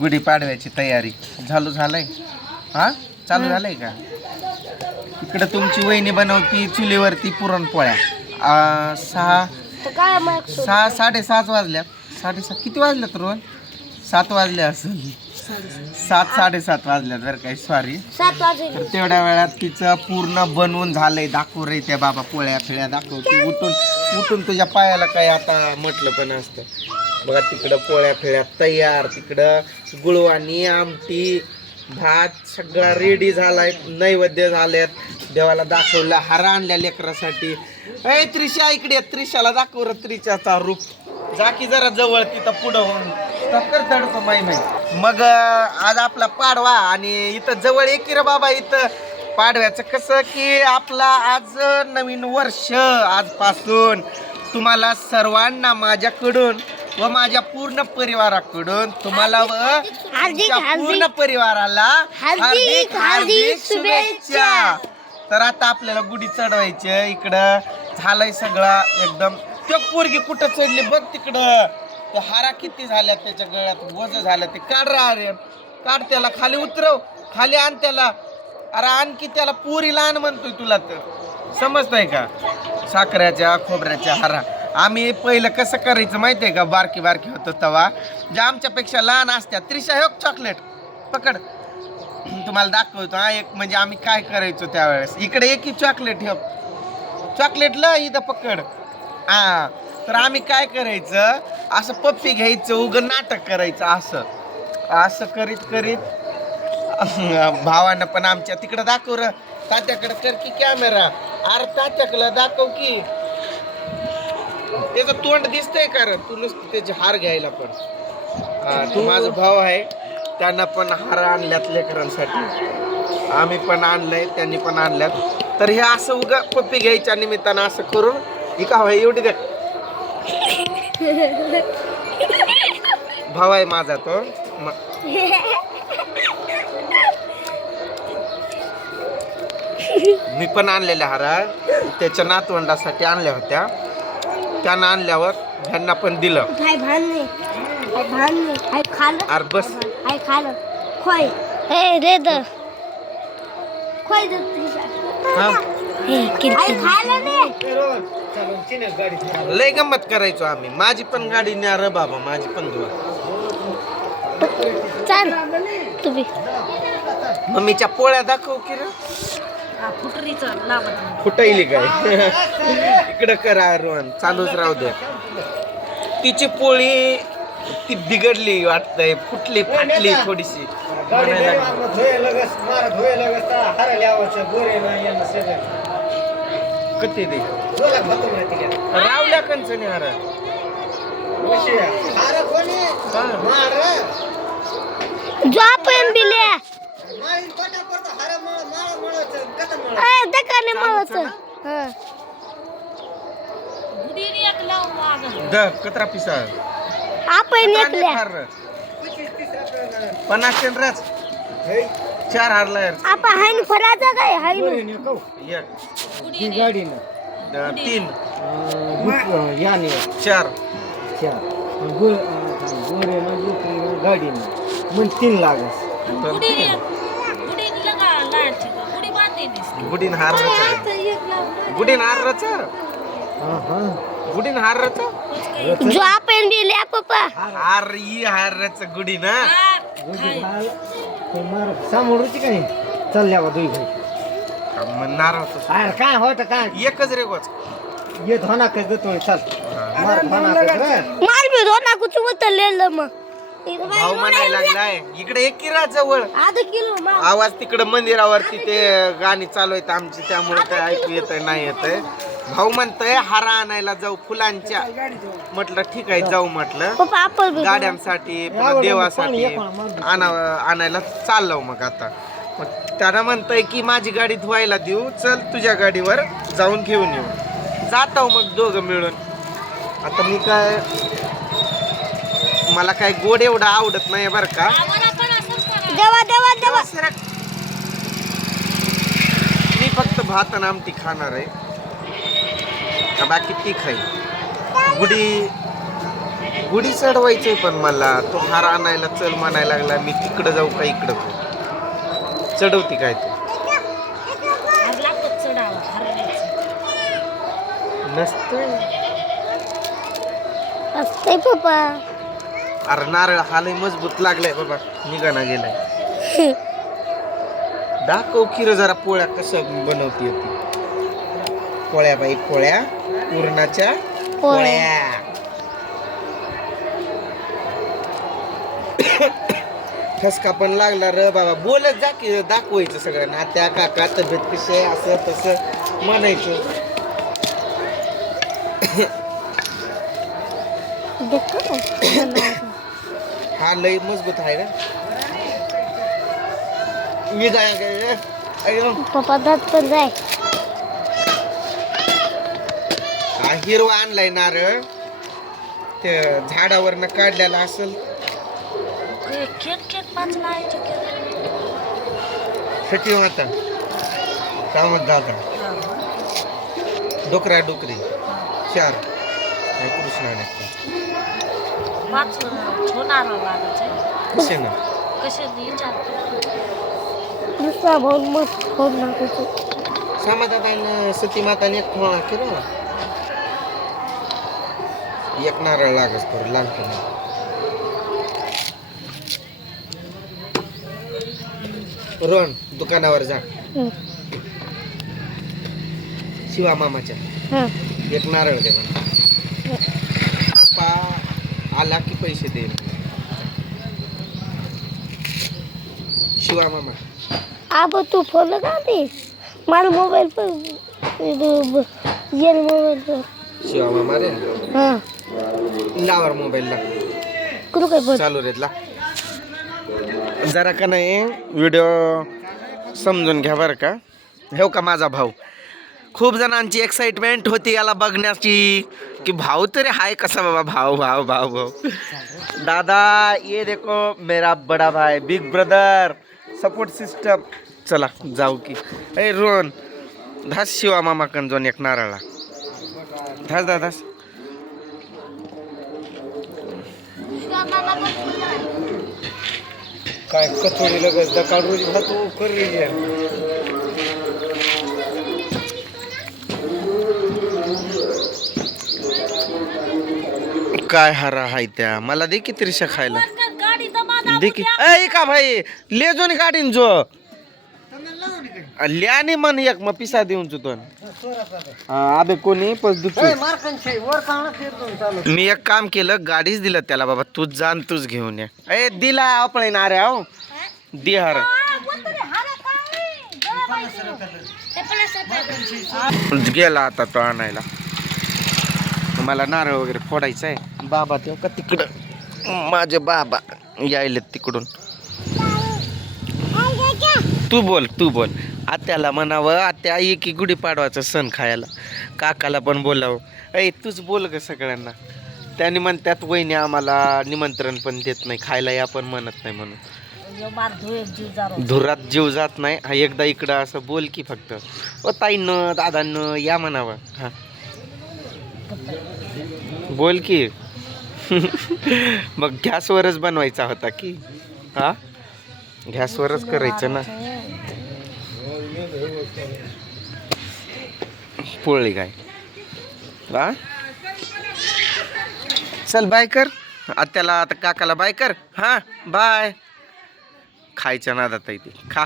गुढीपाडव्याची तयारी. झालू झालंय? हा? चालू झालंय का? इकडं तुमची वहिनी बनवती चुलीवरती पुरणपोळ्या. आ, सहा तर काय मग सहा साडेसात वाजल्यात साडेसात किती वाजल्यात रोहन? सात वाजले असेल. सात साडेसात वाजल्यात बरं काय सॉरी सात वाजे तर तेवढ्या वेळात तिचं पूर्ण बनवून झालंय. दाखव रे त्या बाबा पोळ्या फिळ्या दाखवते उठून उठून तुझ्या पायाला काय आता म्हटलं पण असतं. बघा तिकडं पोळ्या फिळ्या तयार तिकडं गुळवाणी आमटी भात सगळा रेडी झालाय नैवेद्य झालेत. देवाला दाखवलं हारा आणल्या लेकरासाठी. अय त्रिशा इकडे त्रिशाला दाखव रे त्रिशाचा रूप. जाकी जरा जवळ तिथं पुढं होऊन. तर तडको माही माई. मग आज आपला पाडवा आणि इथं जवळ एक रे बाबा इथं? पाडव्याचं कसं की आपला आज नवीन वर्ष आजपासून. तुम्हाला सर्वांना माझ्याकडून व माझ्या पूर्ण परिवाराकडून तुम्हाला व तुमच्या पूर्ण परिवाराला हार्दिक, हार्दिक शुभेच्छा. तर आता आपल्याला गुढी चढवायची इकडं झालंय सगळं एकदम. ते पोरगी कुठं चढली बघ तिकडं. ते हारा किती झाल्या त्याच्या गळ्यात. वज झालं ते. काढ रा अरे काढ त्याला. खाली उतरव. खाली आण त्याला. अरे आणखी त्याला पुरीला आण म्हणतोय तुला तर. समजतंय का? साखऱ्याच्या खोबऱ्याच्या हारा. आम्ही पहिलं कसं करायचं माहितीये का? बारकी बारकी होतो तवा. ज्या आमच्यापेक्षा लहान असत्या त्रिशा हो चॉकलेट पकड. तुम्हाला दाखवतो हा एक म्हणजे आम्ही काय करायचो त्यावेळेस. इकडे एक चॉकलेट हे चॉकलेटला इथं पकड. हा. तर आम्ही काय करायचं असं पप्पी घ्यायचं उगं नाटक करायचं असं. असं करीत करीत भावानं पण आमच्या तिकडं दाखव र तात्याकडं कर की कॅमेरा अरे तात्याकडं दाखव की. त्याचं तोंड दिसतंय का रे तू नुसतं त्याचे हार घ्यायला पण. हा, तो माझा भाऊ आहे. त्यांना पण हार आणल्यात लेकरांसाठी. आम्ही पण आणलंय त्यांनी पण आणल्यात. तर हे असं उगा पप्पी घ्यायच्या निमित्तानं असं करून ही का होय एवढी द्या भाऊ आहे माझा तो. म- मी पण आणलेल्या हारा. त्याच्या नातवंडासाठी आणल्या होत्या. त्यांना आणल्यावर ह्यांना पण दिलं. काय भान नाही भान अरे बस. खोय. हे रे द. खोय द हा काय खायला नाही लय गंमत करायचो आम्ही. माझी पण गाडी न्या रे बाबा माझी पण धुवा. चाल. तुम्ही. मम्मीच्या पोळ्या दाखव की रे. फुटायली काय? इकडं करा रोहन चालूच राहू दे. तिची पोळी ती बिघडली वाटतंय फुटली फाटली थोडीशी. कधी दे? रावल्या कंचनी हार? कतरा पिसा आपण पन्नास रच चार हारला आपण हाईन फराचा काय? हाईन. एक. गाडीनं द- तीन. याने चार. गोरेनं गाडीनं मग तीन लागस रच हा हा गुडीन हार रच जो आपण दिले पप्पा. हार ई हार रच गुडीन हा समोरची काय चालल्या दुई भाई म्हणणार होतो. अरे काय होत काय एकच रे गोच. येत होना कस देतो चल. मार होना कस रे मार भी दोन कुछ उतरलेलं मग. भाऊ म्हणायला लागलाय इकडे एक किरा जवळ आधा किलो मार आवाज तिकडे मंदिरावरती ते गाणी चालू आहेत आमची त्यामुळे काय ऐकू येत नाही येत भाऊ म्हणतोय हारा आणायला जाऊ फुलांच्या. म्हटलं ठीक आहे जाऊ म्हटलं. गाड्यांसाठी पुन्हा देवासाठी आणा आणायला चाललो मग आता. मग त्यानं म्हणतोय की माझी गाडी धुवायला देऊ. चल तुझ्या गाडीवर जाऊन घेऊन येऊ. जातो मग दोघं मिळून. आता मी काय मला काय गोड एवढं आवडत नाही बरं का. देवा देवा देवा. सरक. मी फक्त भात आणि आमटी खाणार आहे. का बाकी ती खाई गुढी गुढी चढवायचंय पण मला. तो हार आणायला चल म्हणायला लागला मी तिकडं जाऊ का इकडं जाऊ? चढवती काय तू? नसतं असते पप्पा. अरे नारळ हा लय मजबूत लागलाय बाबा. निघाना गेलाय. दाखव की जरा पोळ्या कसं बनवते ती. पोळ्या बाई पोळ्या. पूर्णाच्या पोळ्या. ठसका पण लागला र बाबा. बोलत जा की दाखवायचं सगळ्यांना. त्या काका तब्येत कशी आहे? असं तसं. म्हणायचं. हा लय मजबूत आहे ना. मी पप्पा दात पण जाय. हा हिरवा आणलाय नारळ. ते झाडावरनं काढलेला असेल. किती आता. कामात दादा डोकरा डोकरी. चार. काय दुसरा भाऊ मस्त खोड नाकायचो समाधान सती माताने एक खोळा केला. एक नारळ लागस करू लहानपणी रोहन दुकानावर जा. शिवा मामाच्या. एक नारळ दे पप्पा आला की पैसे दे शिवा मामा. आबा तू फोन का दे मला मोबाईल पण येईल मोबाईल पण. शिवा मामा रे. हां. लावर मोबाईल ला. करू काय बोल चालू रेत ला जरा का नाही व्हिडिओ समजून घ्या बरं का. हो का माझा भाऊ? खूप जणांची एक्साइटमेंट होती याला बघण्याची की भाऊ तरी हाय कसा बाबा? भाऊ भाऊ भाऊ भाऊ. दादा ये देखो मेरा बड़ा भाई बिग ब्रदर सपोर्ट सिस्टम चला जाऊ की. ए रोन धास शिवा मामा कंजोन एक नारळा धास दादास काय कचोरी लगेच दकाळ काय हरा हाय त्या? मला दे की त्रिशा खायला. दे की. ऐ का भाई? ले जो नी गाडीन जो. ल्याने मन एक मग पिसा देऊन चुतो अबे कोणी? मी एक काम केलं गाडीच दिलं त्याला बाबा. तूच जाण तूच घेऊन ये. ए दिला आपण ना रे हो दे. हार गेला आता तो आणायला. मला नारळ वगैरे फोडायचा आहे बाबा तेव्हा का तिकडं? माझे बाबा यायलेत तिकडून. तू बोल तू बोल. आत्याला म्हणावं आत्या ये की गुढीपाडवाचा सण खायला. काकाला पण बोलावं. ऐ तूच बोल ग सगळ्यांना. त्याने म्हणतात वहिनी आम्हाला निमंत्रण पण देत नाही खायला या पण म्हणत नाही म्हणून. धुरात जीव जात नाही. हा एकदा इकडं असं बोल की फक्त. ओ ताईनं दादांनं या म्हणावं. हा. बोल की. मग गॅसवरच बनवायचा होता की. हा? गॅसवरच करायचं ना. पोळी काय? हा? चल बाय कर. आत्याला आता काकाला बाय कर. हा? बाय. खायच्या नादात आहे ती. खा.